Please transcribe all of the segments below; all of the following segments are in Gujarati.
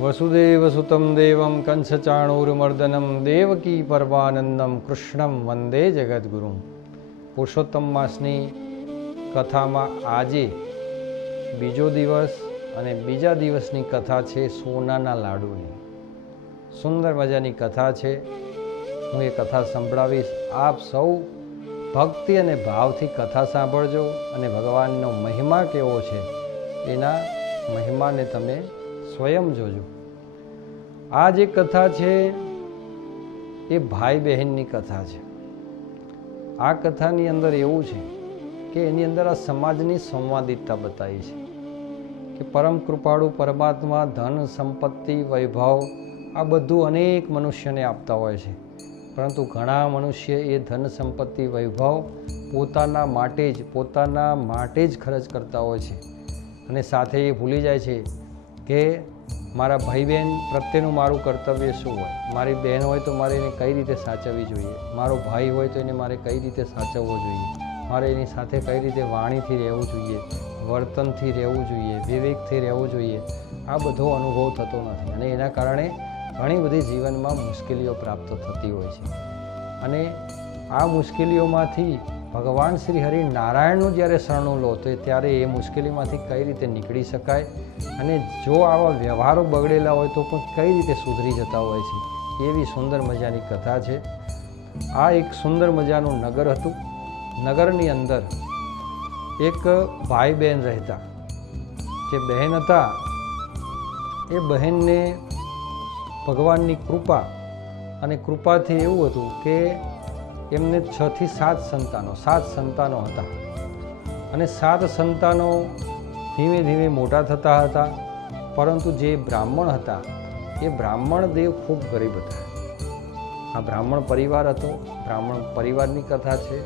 વસુદેવસુતમ દેવમ કંસચાણૂરમર્દનમ દેવકી પરમાનંદમ કૃષ્ણમ વંદે જગદગુરુમ. પુરુષોત્તમ માસની કથામાં આજે બીજો દિવસ અને બીજા દિવસની કથા છે સોનાના લાડુની. સુંદર મજાની કથા છે. હું એ કથા સંભળાવીશ. આપ સૌ ભક્તિ અને ભાવથી કથા સાંભળજો અને ભગવાનનો મહિમા કેવો છે એના મહિમાને તમે સ્વયં જોજો. આ જે કથા છે એ ભાઈ બહેનની કથા છે. આ કથાની અંદર એવું છે કે એની અંદર આ સમાજની સંવાદિતતા બતાવી છે કે પરમ કૃપાળુ પરમાત્મા ધન સંપત્તિ વૈભવ આ બધું અનેક મનુષ્યને આપતા હોય છે, પરંતુ ઘણા મનુષ્ય એ ધન સંપત્તિ વૈભવ પોતાના માટે જ ખર્ચ કરતા હોય છે અને સાથે એ ભૂલી જાય છે કે મારા ભાઈ બહેન પ્રત્યેનું મારું કર્તવ્ય શું હોય. મારી બહેન હોય તો મારે એને કઈ રીતે સાચવવી જોઈએ, મારો ભાઈ હોય તો એને મારે કઈ રીતે સાચવવો જોઈએ, મારે એની સાથે કઈ રીતે વાણીથી રહેવું જોઈએ, વર્તનથી રહેવું જોઈએ, વિવેકથી રહેવું જોઈએ. આ બધો અનુભવ થતો નથી અને એના કારણે ઘણી બધી જીવનમાં મુશ્કેલીઓ પ્રાપ્ત થતી હોય છે. અને આ મુશ્કેલીઓમાંથી ભગવાન શ્રી હરિ નારાયણનું જ્યારે શરણું લો તો ત્યારે એ મુશ્કેલીમાંથી કઈ રીતે નીકળી શકાય અને જો આવા વ્યવહારો બગડેલા હોય તો પણ કઈ રીતે સુધરી જતા હોય છે, એવી સુંદર મજાની કથા છે. આ એક સુંદર મજાનું નગર હતું. નગરની અંદર એક ભાઈ બહેન રહેતા. જે બહેન હતા એ બહેનને ભગવાનની કૃપા અને કૃપાથી એવું હતું કે એમને 6 થી 7 સંતાનો હતા અને 7 સંતાનો ધીમે ધીમે મોટા થતા હતા. પરંતુ જે બ્રાહ્મણ હતા એ બ્રાહ્મણ દેવ ખૂબ ગરીબ હતા. આ બ્રાહ્મણ પરિવાર હતો. બ્રાહ્મણ પરિવારની કથા છે.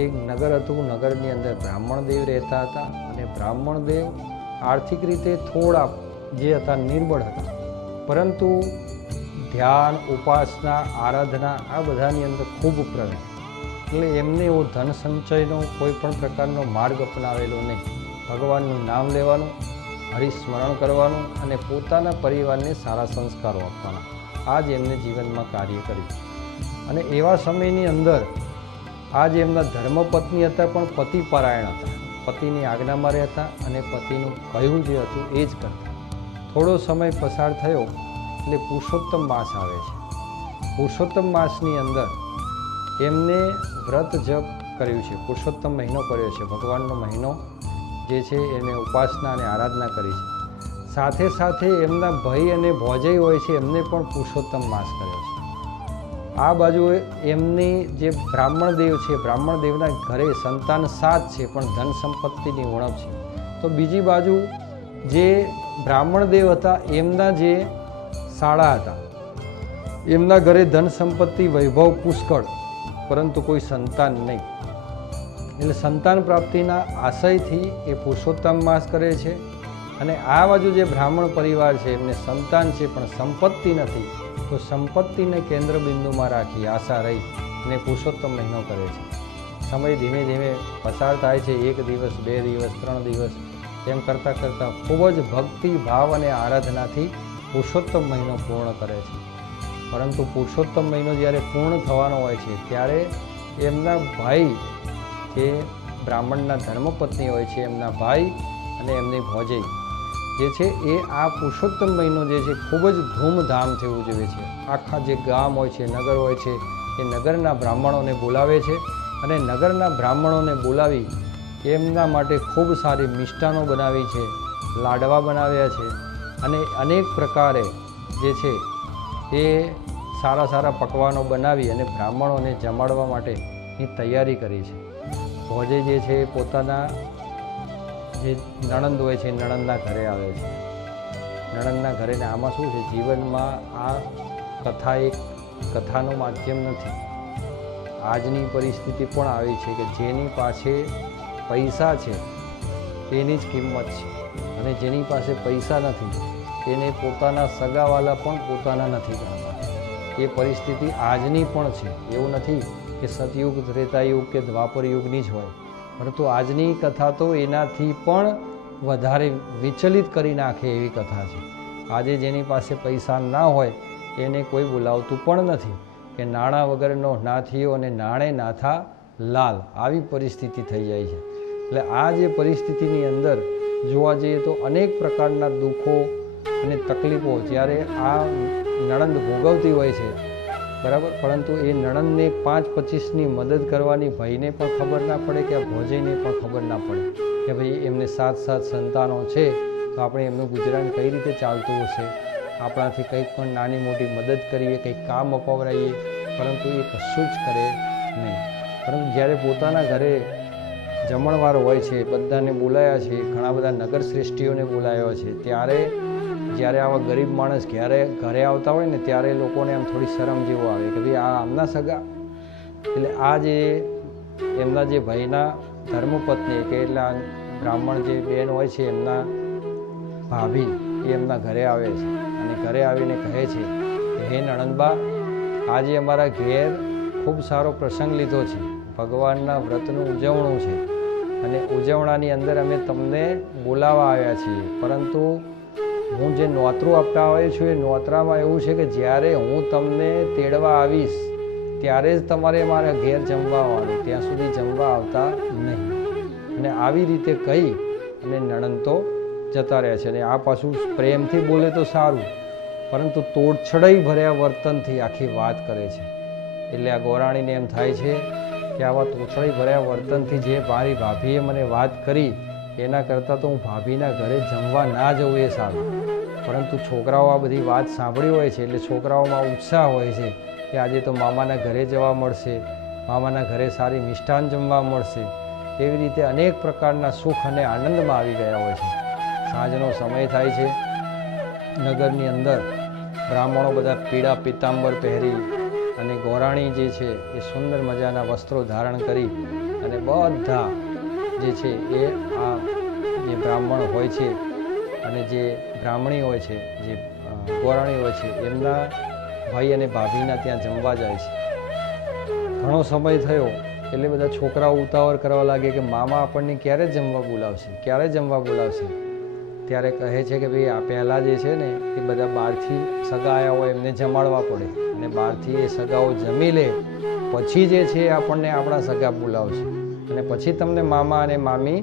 એક નગર હતું. નગરની અંદર બ્રાહ્મણ દેવ રહેતા હતા અને બ્રાહ્મણ દેવ આર્થિક રીતે થોડા જે હતા નિર્બળ હતા, પરંતુ ધ્યાન, ઉપાસના, આરાધના આ બધાની અંદર ખૂબ પ્રવીણ. એટલે એમને એવો ધન સંચયનો કોઈ પણ પ્રકારનો માર્ગ અપનાવેલો નહીં. ભગવાનનું નામ લેવાનું, હરિસ્મરણ કરવાનું અને પોતાના પરિવારને સારા સંસ્કારો આપવાના, આ જ એમને જીવનમાં કાર્ય કર્યું. અને એવા સમયની અંદર આ જે એમના ધર્મપત્ની હતા પણ પતિપરાયણ હતા. પતિની આજ્ઞામાં રહેતા અને પતિનું કહ્યું જે હતું એ જ કરતા. થોડો સમય પસાર થયો એટલે પુરુષોત્તમ માસ આવે છે. પુરુષોત્તમ માસની અંદર એમને વ્રત જપ કર્યું છે. પુરુષોત્તમ મહિનો કર્યો છે. ભગવાનનો મહિનો જે છે એને ઉપાસના અને આરાધના કરી છે. સાથે સાથે એમના ભાઈ અને ભોજાઈ હોય છે એમને પણ પુરુષોત્તમ માસ કર્યો છે. આ બાજુ એમની જે બ્રાહ્મણ દેવ છે, બ્રાહ્મણ દેવના ઘરે સંતાન 7 છે પણ ધન સંપત્તિની ઉણપ છે. તો બીજી બાજુ જે બ્રાહ્મણ દેવ હતા એમના જે શાળા હતા, એમના ઘરે ધન સંપત્તિ વૈભવ પુષ્કળ, પરંતુ કોઈ સંતાન નહીં. એટલે સંતાન પ્રાપ્તિના આશયથી એ પુરુષોત્તમ માસ કરે છે. અને આ બાજુ જે બ્રાહ્મણ પરિવાર છે એમને સંતાન છે પણ સંપત્તિ નથી, તો સંપત્તિને કેન્દ્ર બિંદુમાં રાખી આશા રહી અને પુરુષોત્તમ મહિનો કરે છે. સમય ધીમે ધીમે પસાર થાય છે. 1 દિવસ, 2 દિવસ, 3 દિવસ એમ કરતાં કરતાં ખૂબ જ ભક્તિ ભાવ અને આરાધનાથી પુરુષોત્તમ મહિનો પૂર્ણ કરે છે. પરંતુ પુરુષોત્તમ મહિનો જ્યારે પૂર્ણ થવાનો હોય છે ત્યારે એમના ભાઈ, જે બ્રાહ્મણના ધર્મપત્ની હોય છે, એમના ભાઈ અને એમની ભોજાઈ જે છે એ આ પુરુષોત્તમ મહિનો જે છે ખૂબ જ ધૂમધામથી ઉજવે છે. આખા જે ગામ હોય છે, નગર હોય છે, એ નગરના બ્રાહ્મણોને બોલાવે છે અને નગરના બ્રાહ્મણોને બોલાવી એમના માટે ખૂબ સારી મિષ્ટાનો બનાવી છે, લાડવા બનાવ્યા છે અને અનેક પ્રકારે જે છે એ સારા સારા પકવાનો બનાવી અને બ્રાહ્મણોને જમાડવા માટેની તૈયારી કરી છે. ભોજાઈ જે છે એ પોતાના જે નણંદ હોય છે નણંદના ઘરે આવે છે. નણંદના ઘરે, ને આમાં શું છે, જીવનમાં આ કથા એક કથાનું માધ્યમ નથી. આજની પરિસ્થિતિ પણ આવી છે કે જેની પાસે પૈસા છે એની જ કિંમત છે અને જેની પાસે પૈસા નથી એને પોતાના સગાવાલા પણ પોતાના નથી ગણતા. એ પરિસ્થિતિ આજની પણ છે. એવું નથી કે સતયુગ, ત્રેતાયુગ કે દ્વાપર યુગની જ હોય, પરંતુ આજની કથા તો એનાથી પણ વધારે વિચલિત કરી નાખે એવી કથા છે. આજે જેની પાસે પૈસા ના હોય એને કોઈ બોલાવતું પણ નથી કે નાણાં વગરનો નાથીઓ અને નાણે નાથા લાલ, આવી પરિસ્થિતિ થઈ જાય છે. એટલે આ જે પરિસ્થિતિની અંદર જોવા જઈએ તો અનેક પ્રકારના દુઃખો અને તકલીફો જ્યારે આ નણંદ ભોગવતી હોય છે, બરાબર, પરંતુ એ નણંદને 5-25ની મદદ કરવાની ભાઈને પણ ખબર ના પડે કે આ ભોજઈને પણ ખબર ના પડે કે ભાઈ એમને 7 સંતાનો છે, તો આપણે એમનું ગુજરાન કઈ રીતે ચાલતું હશે, આપણાથી કંઈક પણ નાની મોટી મદદ કરીએ, કંઈક કામ અપાવડાવીએ, પરંતુ એ કશું જ કરે નહીં. પરંતુ જ્યારે પોતાના ઘરે જમણવાર હોય છે, બધાને બોલાયા છે, ઘણા બધા નગર શ્રેષ્ઠીઓને બોલાવ્યા છે, ત્યારે જ્યારે આવા ગરીબ માણસ ઘરે આવતા હોય ને ત્યારે લોકોને આમ થોડી શરમ જેવું આવે કે ભાઈ આ આમના સગા. એટલે આ જે એમના જે ભાઈના ધર્મપત્ની કે એટલે બ્રાહ્મણ જે બેન હોય છે એમના ભાભી એ એમના ઘરે આવે છે અને ઘરે આવીને કહે છે કે હે નણંદબા, આજે અમારા ઘેર ખૂબ સારો પ્રસંગ લીધો છે, ભગવાનના વ્રતનું ઉજવણું છે અને ઉજવણાની અંદર અમે તમને બોલાવવા આવ્યા છીએ, પરંતુ હું જે નોતરું આપવા આવ્યો છું એ નોતરામાં એવું છે કે જ્યારે હું તમને તેડવા આવીશ ત્યારે જ તમારે મારા ઘેર જમવા આવવાનું, ત્યાં સુધી જમવા આવતા નહીં. અને આવી રીતે કહી અને નણંદ તો જતા રહ્યા છે. અને આ પાછું પ્રેમથી બોલે તો સારું, પરંતુ તોડછડાઈ ભર્યા વર્તનથી આખી વાત કરે છે. એટલે આ ગોરાણીને એમ થાય છે કે આવા તોછડાઈ ભર્યા વર્તનથી જે મારી ભાભીએ મને વાત કરી એના કરતાં તો હું ભાભીના ઘરે જમવા ના જવું એ સારું. પરંતુ છોકરાઓ આ બધી વાત સાંભળી હોય છે એટલે છોકરાઓમાં ઉત્સાહ હોય છે કે આજે તો મામાના ઘરે જવા મળશે, મામાના ઘરે સારી મિષ્ટાન જમવા મળશે. એવી રીતે અનેક પ્રકારના સુખ અને આનંદમાં આવી ગયા હોય છે. સાંજનો સમય થાય છે. નગરની અંદર બ્રાહ્મણો બધા પીળા પિતાંબર પહેરી અને ગોરાણી જે છે એ સુંદર મજાના વસ્ત્રો ધારણ કરી અને બધા જે છે એ આ જે બ્રાહ્મણ હોય છે અને જે બ્રાહ્મણી હોય છે, જે ગોરાણી હોય છે, એમના ભાઈ અને ભાભીના ત્યાં જમવા જાય છે. ઘણો સમય થયો એટલે બધા છોકરાઓ ઉતાવળ કરવા લાગે કે મામા આપણને ક્યારે જમવા બોલાવશે, ક્યારે જમવા બોલાવશે. ત્યારે કહે છે કે ભાઈ આ પહેલાં જે છે ને એ બધા બહારથી સગા આવ્યા હોય એમને જમાડવા પડે અને બહારથી એ સગાઓ જમી લે પછી જે છે આપણને આપણા સગા બોલાવશે અને પછી તમને મામા અને મામી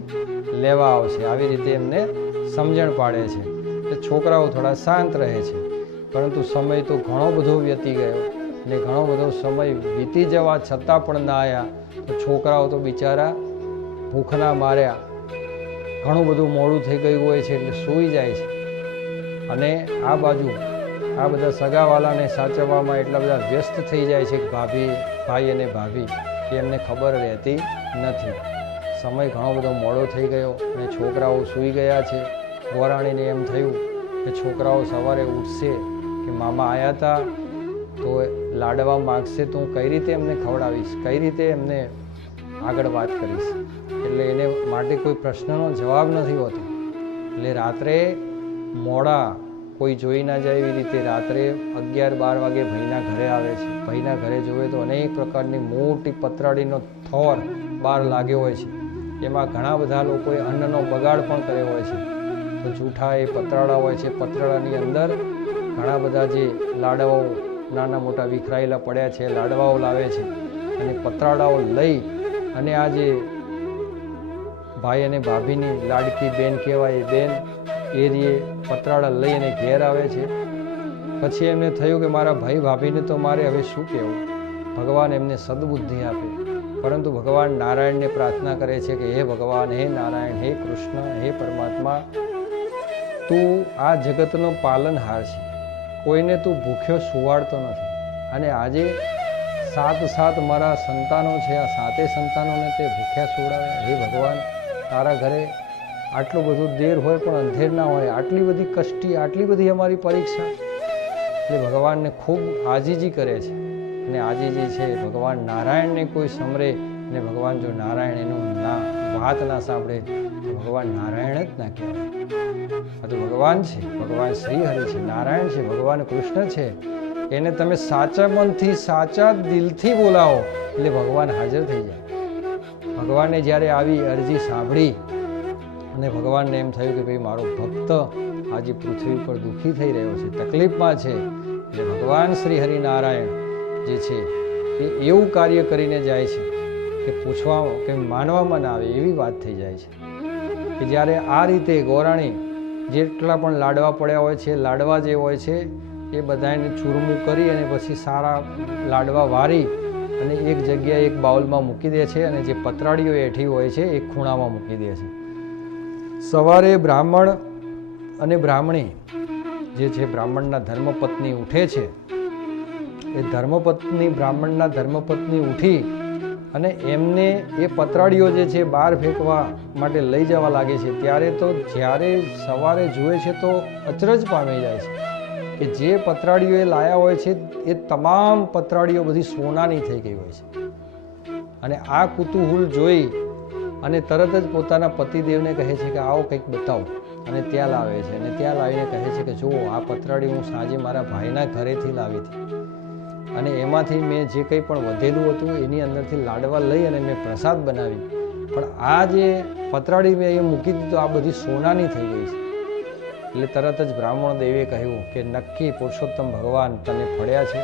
લેવા આવશે. આવી રીતે એમને સમજણ પાડે છે. એટલે છોકરાઓ થોડા શાંત રહે છે. પરંતુ સમય તો ઘણો બધો વીતી ગયો અને ઘણો બધો સમય વીતી જવા છતાં પણ ના આવ્યા તો છોકરાઓ તો બિચારા ભૂખના માર્યા, ઘણું બધું મોડું થઈ ગયું હોય છે એટલે સૂઈ જાય છે. અને આ બાજુ આ બધા સગાવાલાને સાચવવામાં એટલા બધા વ્યસ્ત થઈ જાય છે કે ભાઈ અને ભાભી કે એમને ખબર રહેતી નથી. સમય ઘણો બધો મોડો થઈ ગયો અને છોકરાઓ સૂઈ ગયા છે. ગોરાણીને એમ થયું કે છોકરાઓ સવારે ઉઠશે કે મામા આવ્યા હતા તો લાડવા માગશે તો હું કઈ રીતે એમને ખવડાવીશ, કઈ રીતે એમને આગળ વાત કરીશ. એટલે એને માટે કોઈ પ્રશ્નનો જવાબ નથી હોતો. એટલે રાત્રે મોડા કોઈ જોઈ ના જાય એવી રીતે રાત્રે 11-12 વાગે ભાઈના ઘરે આવે છે. ભાઈના ઘરે જોવે તો અનેક પ્રકારની મોટી પતરાળીનો થોર બહાર લાગ્યો હોય છે. એમાં ઘણા બધા લોકોએ અન્નનો બગાડ પણ કર્યો હોય છે. તો જૂઠા એ પતરાળા હોય છે. પતરાળાની અંદર ઘણા બધા જે લાડવાઓ નાના મોટા વિખરાયેલા પડ્યા છે લાડવાઓ લાવે છે અને પતરાળાઓ લઈ અને આ જે ભાઈ અને ભાભીની લાડકી બેન કહેવાય એ બેન એ પતરાળા લઈ અને ઘેર આવે છે. પછી એમને થયું કે મારા ભાઈ ભાભીને તો મારે હવે શું કહેવું, ભગવાન એમને સદબુદ્ધિ આપે. પરંતુ ભગવાન નારાયણને પ્રાર્થના કરે છે કે હે ભગવાન, હે નારાયણ, હે કૃષ્ણ, હે પરમાત્મા, તું આ જગતનો પાલનહાર છે, કોઈને તું ભૂખ્યો સુવાડતો નથી. અને આજે 7 મારા સંતાનો છે, આ 7 સંતાનોને તે ભૂખ્યા સુવડાવે. હે ભગવાન, તારા ઘરે આટલું બધું દેર હોય પણ અંધેર ના હોય, આટલી બધી કષ્ટી, આટલી બધી અમારી પરીક્ષા. એટલે ભગવાનને ખૂબ આજીજી કરે છે. અને આજીજી છે ભગવાન નારાયણને કોઈ સમરે અને ભગવાન જો નારાયણ એનું વાત ના સાંભળે તો ભગવાન નારાયણ જ ના કહેવાય. આ તો ભગવાન છે, ભગવાન શ્રી હરિ છે, નારાયણ છે, ભગવાન કૃષ્ણ છે. એને તમે સાચા મનથી સાચા દિલથી બોલાવો એટલે ભગવાન હાજર થઈ જાય. ભગવાને જ્યારે આવી અરજી સાંભળી અને ભગવાનને એમ થયું કે ભાઈ મારો ભક્ત આજે પૃથ્વી પર દુઃખી થઈ રહ્યો છે, તકલીફમાં છે, એટલે ભગવાન શ્રી હરિનારાયણ જે છે એ એવું કાર્ય કરીને જાય છે કે પૂછવા કે માનવામાં ના આવે એવી વાત થઈ જાય છે કે જ્યારે આ રીતે ગોરાણી જેટલા પણ લાડવા પડ્યા હોય છે, લાડવા જે હોય છે એ બધાને ચૂરમું કરી અને પછી સારા લાડવા વારી અને એક જગ્યાએ એક બાઉલમાં મૂકી દે છે અને જે પતરાળીઓ એઠી હોય છે એક ખૂણામાં મૂકી દે છે. સવારે બ્રાહ્મણ અને બ્રાહ્મણી જે છે બ્રાહ્મણના ધર્મપત્ની ઉઠે છે, એ ધર્મપત્ની બ્રાહ્મણના ધર્મપત્ની ઉઠી અને એમને એ પતરાળીઓ જે છે બહાર ફેંકવા માટે લઈ જવા લાગે છે. ત્યારે તો જ્યારે સવારે જુએ છે તો અચરજ પામી જાય છે કે જે પતરાળીઓ એ લાયા હોય છે એ તમામ પતરાળીઓ બધી સોનાની થઈ ગઈ હોય છે. અને આ કુતૂહલ જોઈ અને તરત જ પોતાના પતિદેવને કહે છે કે આવો કંઈક બતાવો, અને ત્યાં લાવે છે અને ત્યાં લાવીને કહે છે કે જુઓ આ પતરાળી હું સાંજે મારા ભાઈના ઘરેથી લાવી હતી અને એમાંથી મેં જે કંઈ પણ વધેલું હતું એની અંદરથી લાડવા લઈ અને મેં પ્રસાદ બનાવી, પણ આ જે પતરાળી મેં એ મૂકી દીધું આ બધી સોનાની થઈ ગઈ છે. એટલે તરત જ બ્રાહ્મણ દેવે કહ્યું કે નક્કી પુરુષોત્તમ ભગવાન તને ફળ્યા છે.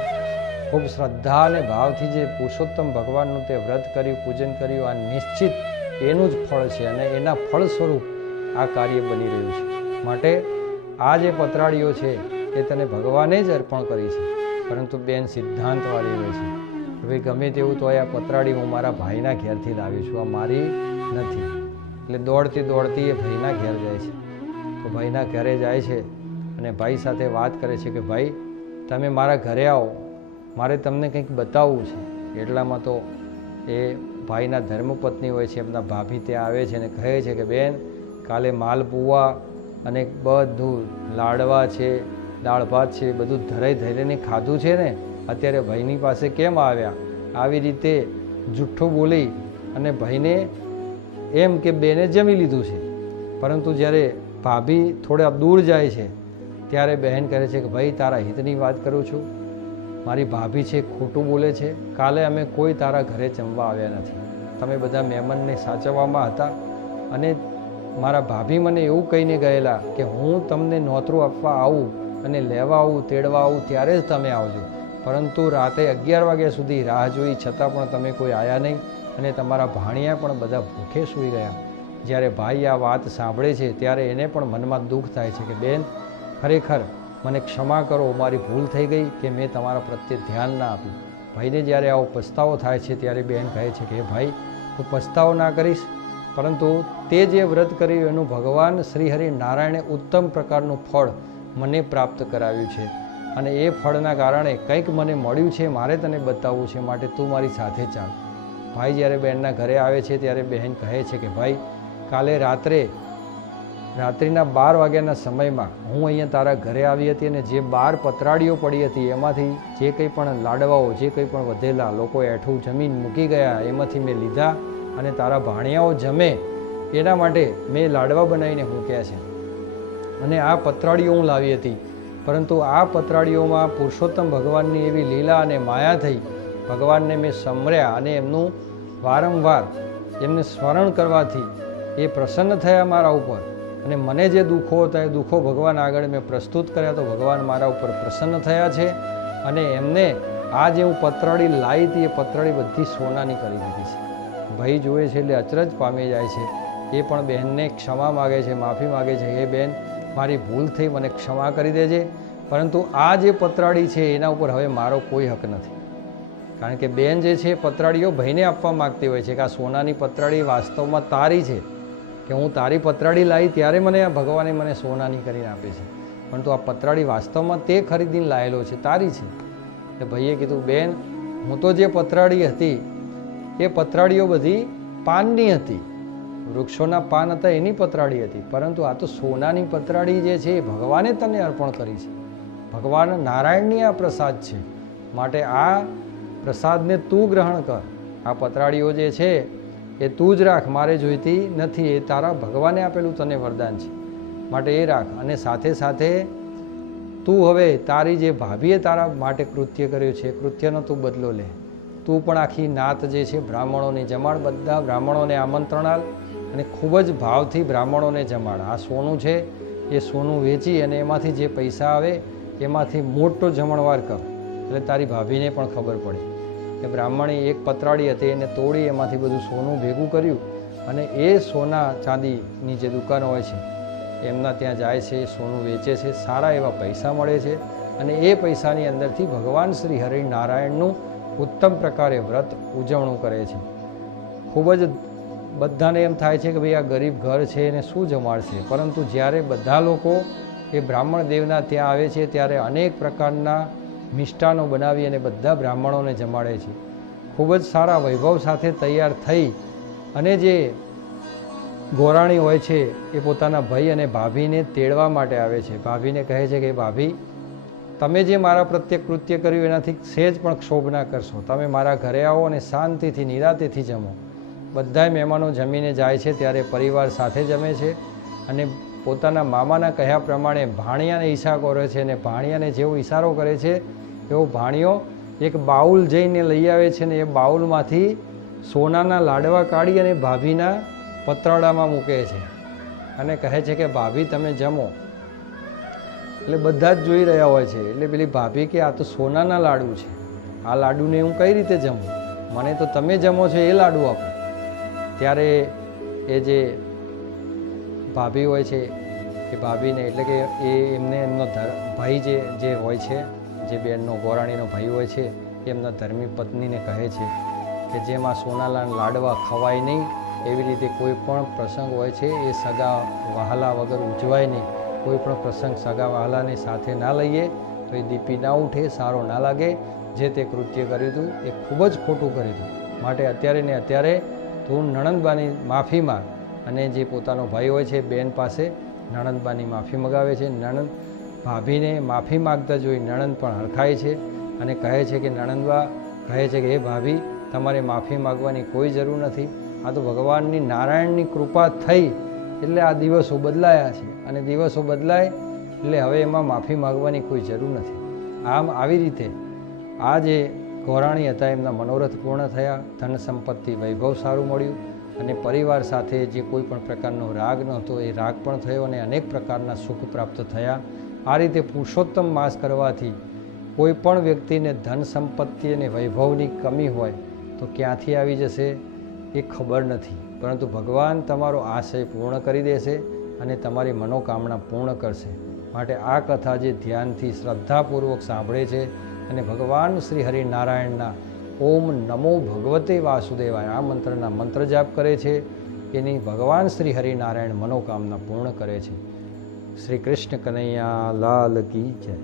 ખૂબ શ્રદ્ધા અને ભાવથી જે પુરુષોત્તમ ભગવાનનું તે વ્રત કર્યું, પૂજન કર્યું, આ નિશ્ચિત એનું જ ફળ છે અને એના ફળ સ્વરૂપ આ કાર્ય બની રહ્યું છે. માટે આ જે પતરાળીઓ છે એ તને ભગવાને જ અર્પણ કરી છે. પરંતુ બેન સિદ્ધાંતવાળી હોય છે કે ભાઈ ગમે તેવું તો આ પતરાળી હું મારા ભાઈના ઘેરથી લાવી છું, આ મારી નથી. એટલે દોડતી દોડતી એ ભાઈના ઘેર જાય છે. તો ભાઈના ઘરે જાય છે અને ભાઈ સાથે વાત કરે છે કે ભાઈ તમે મારા ઘરે આવો, મારે તમને કંઈક બતાવવું છે. એટલામાં તો એ ભાઈના ધર્મપત્ની હોય છે એમના ભાભી ત્યાં આવે છે અને કહે છે કે બેન કાલે માલપુઆ અને બધું લાડવા છે, દાળ ભાત છે, બધું ધરાઈ ધરીને ખાધું છે ને, અત્યારે ભાઈની પાસે કેમ આવ્યા? આવી રીતે જુઠ્ઠું બોલી અને ભાઈને એમ કે બેને જમી લીધું છે. પરંતુ જ્યારે ભાભી થોડા દૂર જાય છે ત્યારે બહેન કહે છે કે ભાઈ તારા હિતની વાત કરું છું, મારી ભાભી છે ખોટું બોલે છે, કાલે અમે કોઈ તારા ઘરે જમવા આવ્યા નથી, તમે બધા મહેમાનને સાચવવામાં હતા અને મારા ભાભી મને એવું કહીને ગયેલા કે હું તમને નોતરું આપવા આવું અને લેવા આવું, તેડવા આવું ત્યારે જ તમે આવજો, પરંતુ રાતે 11 વાગ્યા સુધી રાહ જોઈ છતાં પણ તમે કોઈ આવ્યા નહીં અને તમારા ભાણિયા પણ બધા ભૂખે સૂઈ ગયા. જ્યારે ભાઈ આ વાત સાંભળે છે ત્યારે એને પણ મનમાં દુઃખ થાય છે કે બેન ખરેખર મને ક્ષમા કરો, મારી ભૂલ થઈ ગઈ કે મેં તમારા પ્રત્યે ધ્યાન ના આપ્યું. ભાઈને જ્યારે આવો પસ્તાવો થાય છે ત્યારે બહેન કહે છે કે ભાઈ તું પસ્તાવો ના કરીશ, પરંતુ તે જે વ્રત કર્યું એનું ભગવાન શ્રી હરિ નારાયણે ઉત્તમ પ્રકારનું ફળ મને પ્રાપ્ત કરાવ્યું છે અને એ ફળના કારણે કંઈક મને મળ્યું છે, મારે તને બતાવવું છે, માટે તું મારી સાથે ચાલ. ભાઈ જ્યારે બહેનના ઘરે આવે છે ત્યારે બહેન કહે છે કે ભાઈ કાલે રાત્રિના 12 વાગ્યાના સમયમાં હું અહીંયા તારા ઘરે આવી હતી અને જે 12 પતરાળીઓ પડી હતી એમાંથી જે કંઈ પણ લાડવાઓ, જે કંઈ પણ વધેલા લોકો એઠું જમીન મૂકી ગયા એમાંથી મેં લીધા અને તારા ભાણિયાઓ જમે એના માટે મેં લાડવા બનાવીને મૂક્યા છે અને આ પતરાળીઓ હું લાવી હતી. પરંતુ આ પતરાળીઓમાં પુરુષોત્તમ ભગવાનની એવી લીલા અને માયા થઈ, ભગવાનને મેં સમર્યા અને એમનું વારંવાર એમને સ્મરણ કરવાથી એ પ્રસન્ન થયા મારા ઉપર અને મને જે દુઃખો હતા એ દુઃખો ભગવાન આગળ મેં પ્રસ્તુત કર્યા તો ભગવાન મારા ઉપર પ્રસન્ન થયા છે અને એમને આ જે હું પતરાળી લાવી હતી એ પતરાળી બધી સોનાની કરી દીધી છે. ભાઈ જુએ છે એટલે અચરજ પામી જાય છે. એ પણ બહેનને ક્ષમા માગે છે, માફી માગે છે, એ બહેન મારી ભૂલ થઈ, મને ક્ષમા કરી દેજે, પરંતુ આ જે પતરાળી છે એના ઉપર હવે મારો કોઈ હક નથી. કારણ કે બેન જે છે પતરાળીઓ ભાઈને આપવા માગતી હોય છે કે આ સોનાની પતરાળી વાસ્તવમાં તારી છે, કે હું તારી પતરાળી લાવી ત્યારે મને આ ભગવાને મને સોનાની કરીને આપે છે, પરંતુ આ પતરાળી વાસ્તવમાં તે ખરીદીને લાવેલો છે, તારી છે. એટલે ભાઈએ કીધું બેન હું તો જે પતરાળી હતી એ પતરાળીઓ બધી પાનની હતી, વૃક્ષોના પાન હતા એની પતરાળી હતી, પરંતુ આ તો સોનાની પતરાળી જે છે એ ભગવાને તને અર્પણ કરી છે, ભગવાન નારાયણની આ પ્રસાદ છે, માટે આ પ્રસાદને તું ગ્રહણ કર. આ પતરાળીઓ જે છે એ તું જ રાખ, મારે જોઈતી નથી, એ તારા ભગવાને આપેલું તને વરદાન છે, માટે એ રાખ. અને સાથે સાથે તું હવે તારી જે ભાભીએ તારા માટે કૃત્ય કર્યું છે કૃત્યનો તું બદલો લે. તું પણ આખી નાત જે છે બ્રાહ્મણોને જમાડ, બધા બ્રાહ્મણોને આમંત્રણ આલ અને ખૂબ જ ભાવથી બ્રાહ્મણોને જમાડ. આ સોનું છે એ સોનું વેચી અને એમાંથી જે પૈસા આવે એમાંથી મોટો જમણવાર કર, એટલે તારી ભાભીને પણ ખબર પડે કે બ્રાહ્મણે એક પતરાળી હતી એને તોડી એમાંથી બધું સોનું ભેગું કર્યું અને એ સોના ચાંદીની જે દુકાનો હોય છે એમના ત્યાં જાય છે, સોનું વેચે છે, સારા એવા પૈસા મળે છે અને એ પૈસાની અંદરથી ભગવાન શ્રી હરિનારાયણનું ઉત્તમ પ્રકારે વ્રત ઉજવણું કરે છે. ખૂબ જ બધાને એમ થાય છે કે ભાઈ આ ગરીબ ઘર છે એને શું જમાડશે, પરંતુ જ્યારે બધા લોકો એ બ્રાહ્મણ દેવના ત્યાં આવે છે ત્યારે અનેક પ્રકારના મિષ્ટાનો બનાવી અને બધા બ્રાહ્મણોને જમાડે છે. ખૂબ જ સારા વૈભવ સાથે તૈયાર થઈ અને જે ગોરાણી હોય છે એ પોતાના ભાઈ અને ભાભીને તેડવા માટે આવે છે. ભાભીને કહે છે કે ભાભી, તમે જે મારા પ્રત્યે કૃત્ય કર્યું એનાથી સહેજ પણ ક્ષોભ ના કરશો, તમે મારા ઘરે આવો અને શાંતિથી નિરાંતેથી જમો. બધાય મહેમાનો જમીને જાય છે ત્યારે પરિવાર સાથે જમે છે અને પોતાના મામાના કહ્યા પ્રમાણે ભાણિયાને ઈશારો કરે છે અને ભાણિયાને જેવો ઈશારો કરે છે એવો ભાણિયો એક બાઉલ જઈને લઈ આવે છે ને એ બાઉલમાંથી સોનાના લાડવા કાઢી અને ભાભીના પતરાળામાં મૂકે છે અને કહે છે કે ભાભી તમે જમો. એટલે બધા જ જોઈ રહ્યા હોય છે. એટલે પેલી ભાભી કે આ તો સોનાના લાડુ છે, આ લાડુને હું કઈ રીતે જમું, મને તો તમે જમો છો એ લાડુ આપો. ત્યારે એ જે ભાભી હોય છે એ ભાભીને એટલે કે એમને એમનો ભાઈ જે હોય છે, જે બેનનો ગોરાણીનો ભાઈ હોય છે, એમના ધર્મી પત્નીને કહે છે કે જેમાં સોનાના લાડવા ખવાય નહીં એવી રીતે કોઈ પણ પ્રસંગ હોય છે એ સગા વહાલા વગર ઉજવાય નહીં. કોઈ પણ પ્રસંગ સગા વહાલાને સાથે ના લઈએ તો એ દીપી ના ઉઠે, સારો ના લાગે. જે તે કૃત્ય કર્યું હતું એ ખૂબ જ ખોટું કર્યું હતું. માટે અત્યારે ને અત્યારે તું નણંદબાની માફી માંગ. અને જે પોતાનો ભાઈ હોય છે બેન પાસે નણંદબાની માફી મગાવે છે. નણંદ ભાભીને માફી માગતા જોઈ નણંદ પણ હરખાય છે અને કહે છે કે નણંદબા કહે છે કે હે ભાભી, તમારે માફી માગવાની કોઈ જરૂર નથી. આ તો ભગવાનની નારાયણની કૃપા થઈ એટલે આ દિવસો બદલાયા છે અને દિવસો બદલાય એટલે હવે એમાં માફી માગવાની કોઈ જરૂર નથી. આમ આવી રીતે આ જે ગોરાણી હતા એમના મનોરથ પૂર્ણ થયા, ધન સંપત્તિ વૈભવ સારું મળ્યું અને પરિવાર સાથે જે કોઈ પણ પ્રકારનો રાગ નહોતો એ રાગ પણ થયો અને અનેક પ્રકારના સુખ પ્રાપ્ત થયા. આ રીતે પુરુષોત્તમ માસ કરવાથી કોઈ પણ વ્યક્તિને ધન સંપત્તિ અને વૈભવની કમી હોય તો ક્યાંથી આવી જશે એ ખબર નથી, પરંતુ ભગવાન તમારો આશય પૂર્ણ કરી દેશે અને તમારી મનોકામના પૂર્ણ કરશે. માટે આ કથા જે ધ્યાનથી શ્રદ્ધાપૂર્વક સાંભળે છે અને ભગવાન શ્રી હરિનારાયણના ઓમ નમો ભગવતે વાસુદેવાય આ મંત્રના મંત્ર જાપ કરે છે એની ભગવાન શ્રી હરિનારાયણ મનોકામના પૂર્ણ કરે છે. શ્રી કૃષ્ણ કનૈયા લાલ કી જય.